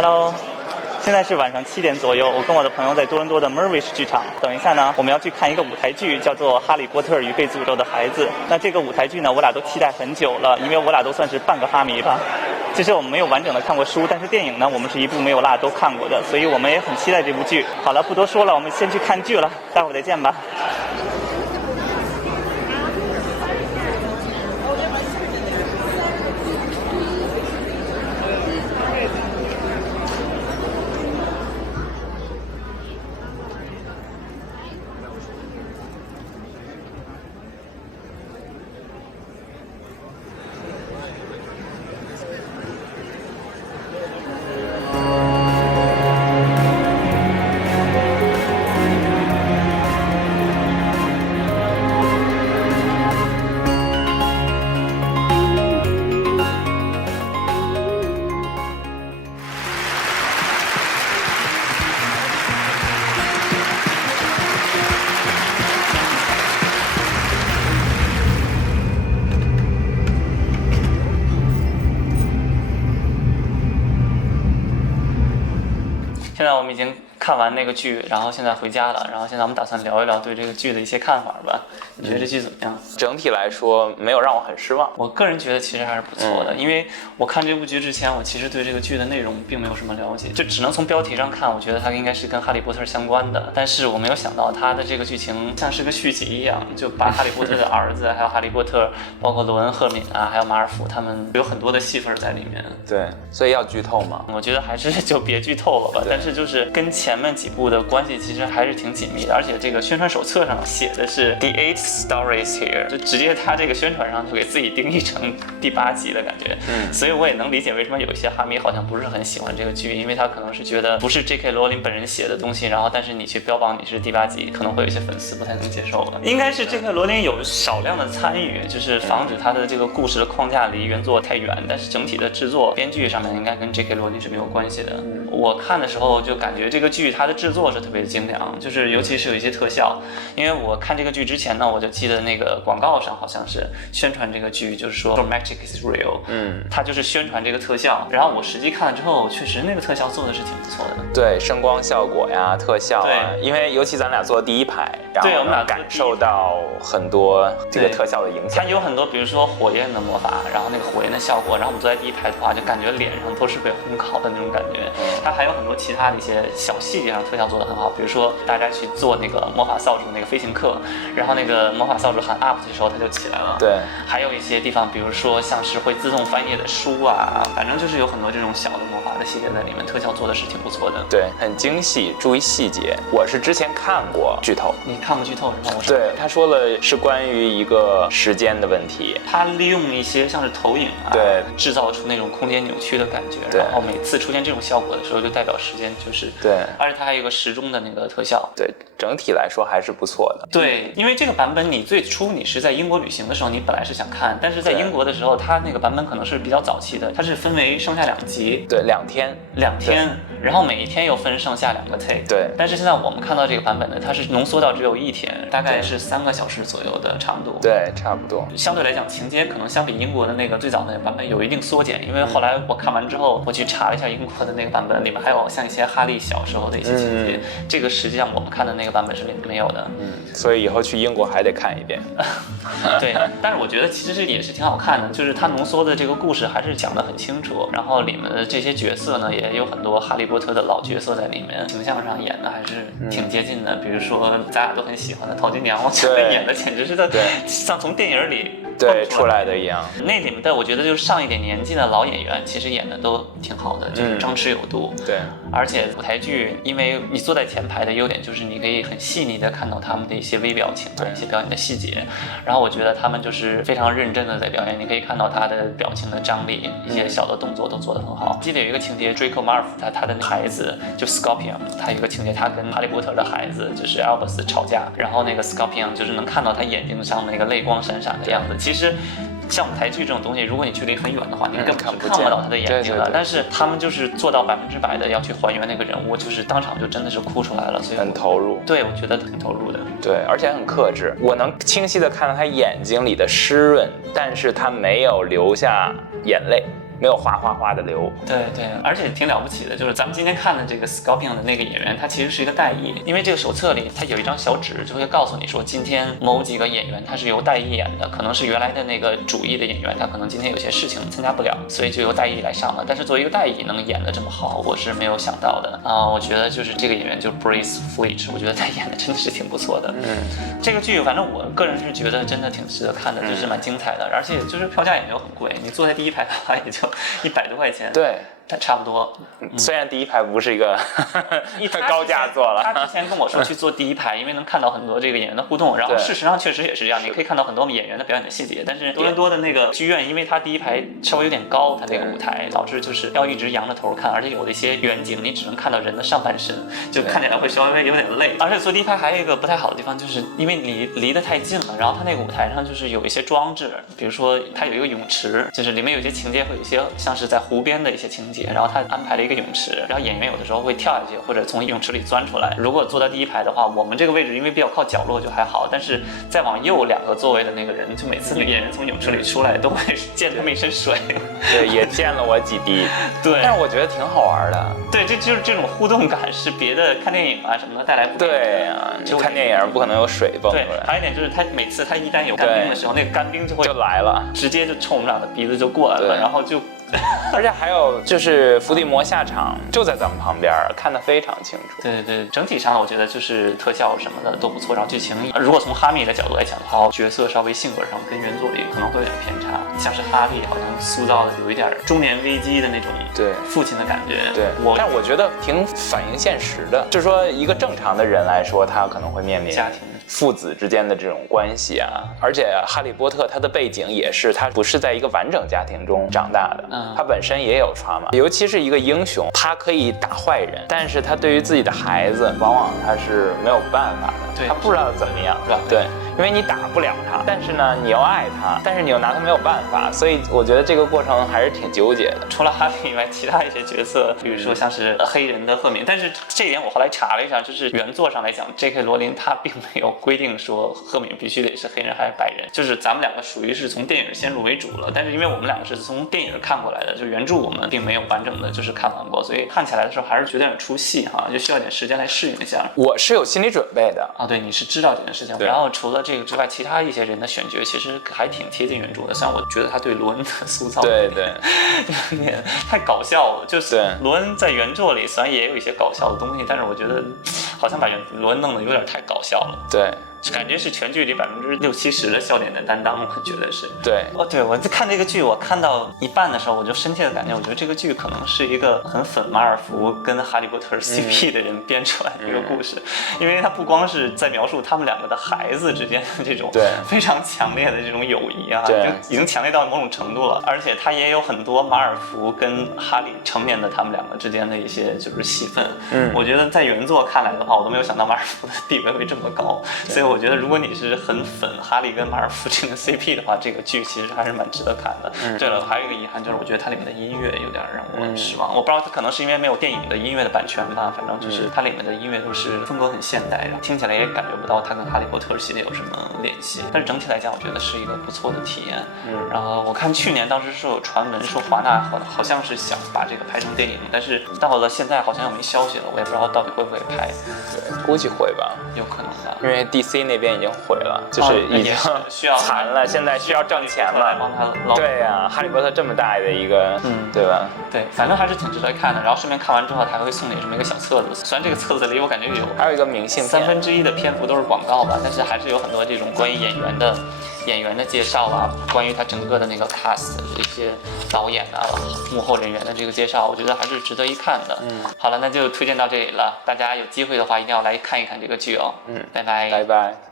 Hello， 现在是晚上7点左右，我跟我的朋友在多伦多的 Mirvish 剧场。等一下呢，我们要去看一个舞台剧，叫做《哈利波特与被诅咒的孩子》。那这个舞台剧呢，我俩都期待很久了，因为我俩都算是半个哈迷吧。其实我们没有完整的看过书，但是电影呢，我们是一部没有落都看过的，所以我们也很期待这部剧。好了，不多说了，我们先去看剧了，待会儿再见吧。现在我们已经看完那个剧，然后现在回家了，然后现在我们打算聊一聊对这个剧的一些看法吧。你觉得这剧怎么样？整体来说没有让我很失望。我个人觉得其实还是不错的，因为我看这部剧之前，我其实对这个剧的内容并没有什么了解，就只能从标题上看，我觉得它应该是跟哈利波特相关的，但是我没有想到它的这个剧情像是个续集一样，就把哈利波特的儿子，还有哈利波特，包括罗恩、赫敏啊，还有马尔福，他们有很多的戏份在里面。对，所以要剧透吗？我觉得还是就别剧透了吧，但是就是跟前面几部的关系其实还是挺紧密的，而且这个宣传手册上写的是 The 8th stories here， 就直接他这个宣传上就给自己定义成第8集的感觉。所以我也能理解为什么有一些哈迷好像不是很喜欢这个剧，因为他可能是觉得不是 J.K. 罗琳本人写的东西，然后但是你去标榜你是第8集，可能会有一些粉丝不太能接受吧。应该是 J.K. 罗琳有少量的参与，就是防止他的这个故事的框架离原作太远，但是整体的制作编剧上面应该跟 J.K. 罗琳是没有关系的。我看的时候就感觉这个剧它的制作是特别精良，就是尤其是有一些特效，因为我看这个剧之前呢，我就记得那个广告上好像是宣传这个剧，就是说 Magic is real， 它就是宣传这个特效，然后我实际看了之后，确实那个特效做的是挺不错的。对，声光效果呀、特效啊，因为尤其咱俩坐第一排，然后对我们俩感受到很多这个特效的影响。它有很多，比如说火焰的魔法，然后那个火焰的效果，然后我们坐在第一排的话，就感觉脸上都是被烘烤的那种感觉。它还有很多其他的一些小细节上特效做得很好，比如说大家去做那个魔法扫帚那个飞行课，然后那个魔法扫帚喊 up 的时候它就起来了。对，还有一些地方，比如说像是会自动翻页的书啊，反正就是有很多这种小的魔法的细节在里面，特效做的是挺不错的。对，很精细，注意细节。我是之前看过剧透，你看过剧透是吗？对，他说了是关于一个时间的问题，他利用一些像是投影啊，对，制造出那种空间扭曲的感觉，然后每次出现这种效果的时候，就代表时间就是对，而且它还有一个时钟的那个特效，对，整体来说还是不错的。对，因为这个版本你最初你是在英国旅行的时候，你本来是想看，但是在英国的时候，它那个版本可能是比较早期的，它是分为上下2集，对，2天，然后每一天又分上下2个 take， 对。但是现在我们看到这个版本呢，它是浓缩到只有1天，大概是3个小时左右的长度，对，差不多。相对来讲，情节可能相比英国的那个最早的那个版本有一定缩减，因为后来我看完之后，我去查了一下英国的那个版本，里面还有像一些哈利小时候的一些情节，这个实际上我们看的那个版本是没有的。所以以后去英国还得看一遍。对，但是我觉得其实也是挺好看的，就是它浓缩的这个故事还是讲得很清楚，然后里面的这些角色呢，也有很多哈利波特的老角色在里面，形象上演的还是挺接近的。比如说咱俩都很喜欢的淘金娘，我觉得演的简直是像从电影里出来的一样。那里面的我觉得就是上一点年纪的老演员，其实演的都挺好的，就是张弛有度。对，而且舞台剧，因为你坐在前排的优点就是你可以很细腻的看到他们的一些微表情，一些表演的细节。然后我觉得他们就是非常认真的在表演，你可以看到他的表情的张力，一些小的动作都做得很好。记得有一个情节 ，Draco Malfoy 他的孩子就 Scorpion， 他有一个情节，他跟哈利波特的孩子就是 Albus 吵架，然后那个 Scorpion 就是能看到他眼睛上那个泪光闪闪的样子。其实像舞台剧这种东西，如果你距离很远的话，你根本看不到他的眼睛了。但是他们就是做到100%的要去还原那个人物，就是当场就真的是哭出来了，所以很投入。对，我觉得挺投入的。对，而且很克制，我能清晰的看到他眼睛里的湿润，但是他没有流下眼泪。没有哗的流。对，而且挺了不起的，就是咱们今天看的这个 Scorpion 的那个演员，他其实是一个代译，因为这个手册里他有一张小纸，就会告诉你说今天某几个演员他是由代译演的，可能是原来的那个主译的演员，他可能今天有些事情参加不了，所以就由代译来上了。但是作为一个代译能演得这么好，我是没有想到的我觉得就是这个演员就 Bryce Fletch， 我觉得他演的真的是挺不错的。这个剧反正我个人是觉得真的挺值得看的，就是蛮精彩的，而且就是票价也没有很贵，你坐在第一排的话也就100多块钱。对。差不多，虽然第一排不是一个高价座了。他之前跟我说去坐第一排，因为能看到很多这个演员的互动，然后事实上确实也是这样，你可以看到很多演员的表演的细节。但是多伦多的那个剧院，因为它第一排稍微有点高，它那个舞台导致就是要一直仰着头看，而且有的一些远景你只能看到人的上半身，就看起来会稍微有点累。而且坐第一排还有一个不太好的地方，就是因为离得太近了，然后它那个舞台上就是有一些装置，比如说它有一个泳池，就是里面有些情节会有一些像是在湖边的一些情节，然后它安排了一个泳池，然后演员有的时候会跳下去或者从泳池里钻出来。如果坐到第一排的话，我们这个位置因为比较靠角落就还好，但是再往右2个座位的那个人，就每次那个演员从泳池里出来都会溅他们一身水。对，也溅了我几滴。对，但是我觉得挺好玩的。对，这就是这种互动感是别的看电影啊什么的带来不了的。对啊，你看电影不可能有水蹦出来。对，还有一点就是他每次他一旦有干冰的时候，那个干冰就会来了，直接就冲我们俩的鼻子就过来了，然后就。而且还有就是伏地魔下场就在咱们旁边，看得非常清楚。对，整体上我觉得就是特效什么的都不错，然后剧情如果从哈密的角度来讲的话，角色稍微性格上跟原作里可能会有点偏差，像是哈利好像塑造的有一点中年危机的那种父亲的感觉。对，但我觉得挺反映现实的，就是说一个正常的人来说，他可能会面临家庭父子之间的这种关系啊，而且哈利波特他的背景也是，他不是在一个完整家庭中长大的，他本身也有trauma，尤其是一个英雄，他可以打坏人，但是他对于自己的孩子，往往他是没有办法的，他不知道怎么样，对，因为你打不了他，但是呢，你又爱他，但是你又拿他没有办法，所以我觉得这个过程还是挺纠结的。除了哈利以外，其他一些角色，比如说像是黑人的赫敏，但是这一点我后来查了一下，就是原作上来讲 ，J.K. 罗琳他并没有规定说赫敏必须得是黑人还是白人，就是咱们两个属于是从电影先入为主了，但是因为我们两个是从电影看过来的，就原著我们并没有完整的就是看完过，所以看起来的时候还是觉得有点出戏哈，就需要点时间来适应一下。我是有心理准备的啊，对，你是知道这件事情。然后除了这个之外，其他一些人的选角其实还挺贴近原著的，像我觉得他对罗恩的塑造，对，有点太搞笑了。就是罗恩在原作里虽然也有一些搞笑的东西，但是我觉得好像把罗恩弄得有点太搞笑了。对。感觉是全剧里60%-70%的笑点的担当，我觉得是。对，对，我在看这个剧，我看到一半的时候，我就深切的感觉，我觉得这个剧可能是一个很粉马尔福跟哈利波特 CP 的人编出来的一个故事，因为他不光是在描述他们两个的孩子之间的这种非常强烈的这种友谊啊，就已经强烈到某种程度了，而且他也有很多马尔福跟哈利成年的他们两个之间的一些就是戏份。我觉得在原作看来的话，我都没有想到马尔福的地位会这么高，所以我觉得如果你是很粉哈利跟马尔福这个 CP 的话，这个剧其实还是蛮值得看的。对了，还有一个遗憾就是我觉得它里面的音乐有点让我失望，我不知道它可能是因为没有电影的音乐的版权吧，反正就是它里面的音乐都是风格很现代，然后听起来也感觉不到它跟哈利波特系列有什么联系。但是整体来讲，我觉得是一个不错的体验。然后我看去年当时是有传闻说华纳好像是想把这个拍成电影，但是到了现在好像又没消息了，我也不知道到底会不会拍。对，估计会吧，有可能吧，因为 DC 那边已经毁了，就是已经需要残了，现在需要挣钱了，帮他捞。对呀，哈利波特这么大的一个，对吧？对，反正还是挺值得看的。然后顺便看完之后，他还会送你这么一个小册子。虽然这个册子里我感觉还有一个明信片，1/3的篇幅都是广告吧，但是还是有很多这种关于演员的介绍啊，关于他整个的那个 cast 这些导演啊、幕后人员的这个介绍，我觉得还是值得一看的。好了，那就推荐到这里了。大家有机会的话，一定要来看一看这个剧哦。拜拜。拜拜。